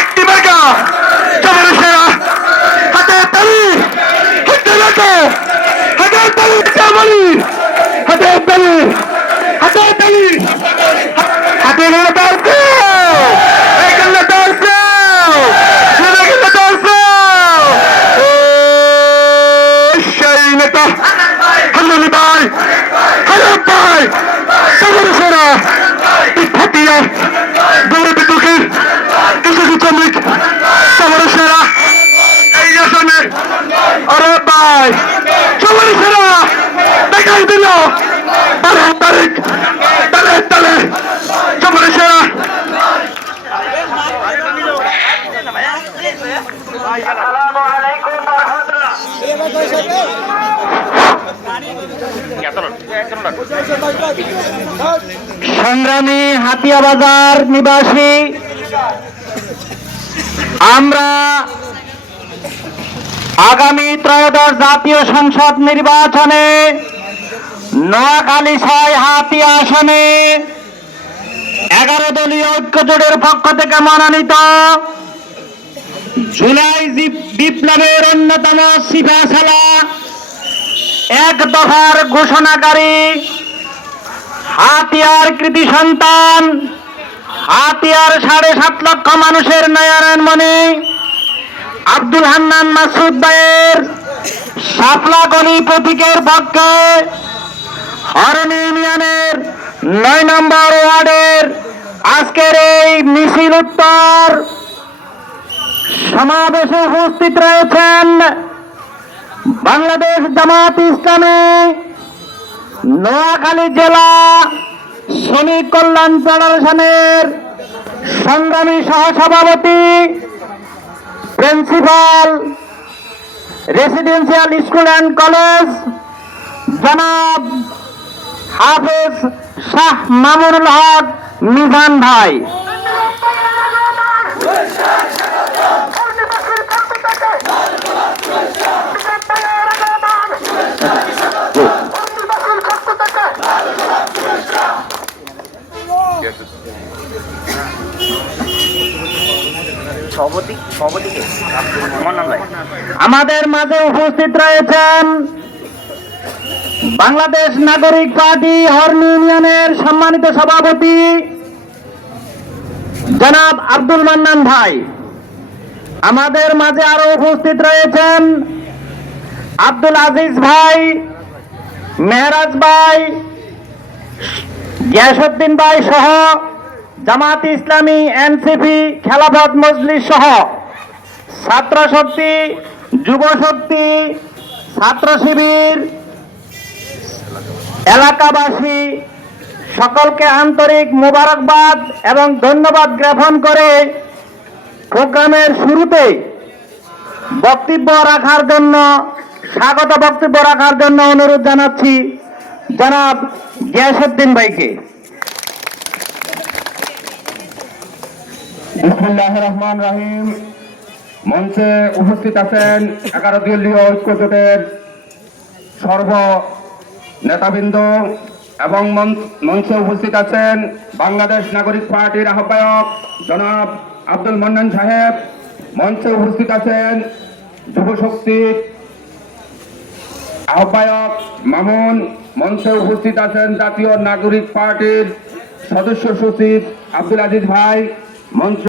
একটি মার্কা সবার সেরা হাতে তালি হাতে লাগে হাতে তালি চামালি হাতে তালি হাতে তালি হাতে গেলে তালছে এই গেলে তালছে শুনে গেলে তালছে ও সেই নেতা হান্নানি ভাই হারাম ভাই সবার সেরা হাতিয়া গৌরব বিদ্যুৎ কৃষি শ্রমিক সবার সেরা এই আসনে আরে ভাই সবার সেরা দেখাই দিল 12 তারিখ তালে তালে সবার সেরা আসসালামু আলাইকুম ওয়া রাহমাতুল্লাহ। সংগ্রামী হাতিয়া বাজার নিবাসী আমরা আগামী ত্রয়োদশ জাতীয় সংসদ নির্বাচনে নোয়াখালী 6 হাতিয়া আসনে 11 দলীয় ঐক্যজোটের পক্ষ থেকে মনোনীত জুলাই বিপ্লবের অন্যতম সিপাহসালা এক দফার ঘোষণাকারী হাতিয়ার কৃতি সন্তান হাতিয়ার 7.5 লক্ষ মানুষের নয়নমণি আব্দুল হান্নান মাসুদ ভাইয়ের শাপলা গলি প্রতীকের পক্ষে হরণী ইউনিয়নের 9 নম্বর ওয়ার্ডের আজকের এই মিছিল উত্তর সমাবেশে উপস্থিত রয়েছেন বাংলাদেশ জামাত ইসলামী নোয়াখালী জেলা শ্রমিক কল্যাণ ফেডারেশনের সংগ্রামী সহসভাপতি principal residential school and college জনাব হাফেজ শাহ মামুনুল হক মিজান ভাই, আমাদের মাঝে উপস্থিত রয়েছেন বাংলাদেশ নাগরিক পার্টি হরণী ইউনিয়নের সম্মানিত সভাপতি জনাব আব্দুল মান্নান ভাই। আমাদের মাঝে আরো উপস্থিত রয়েছেন আব্দুল আজিজ ভাই, মেহরাজ ভাই, গিয়াসউদ্দিন ভাই সহ জামাত ইসলামী, এনসিপি, খেলাফত মজলিস সহ ছাত্র শক্তি, যুব শক্তি, ছাত্র শিবির, এলাকাবাসী সকলকে আন্তরিক মোবারকবাদ এবং ধন্যবাদ জ্ঞাপন করে প্রোগ্রামের শুরুতে বক্তব্য রাখার জন্য স্বাগত বক্তব্য রাখার জন্য অনুরোধ জানাচ্ছি জনাব গিয়াসউদ্দিন ভাইকে। বিসমিল্লাহির রহমানির রহিম। মঞ্চে উপস্থিত আছেন 11 দলীয় ঐক্যজোটের সর্ব নেতাবৃন্দ এবং মঞ্চে উপস্থিত আছেন বাংলাদেশ নাগরিক পার্টির আহ্বায়ক জনাব আব্দুল মান্নান সাহেব। মঞ্চে উপস্থিত আছেন যুব শক্তির আহ্বায়ক মামুন। মঞ্চে উপস্থিত আছেন জাতীয় নাগরিক পার্টির সদস্য সচিব আব্দুল আজিজ ভাই। মঞ্চ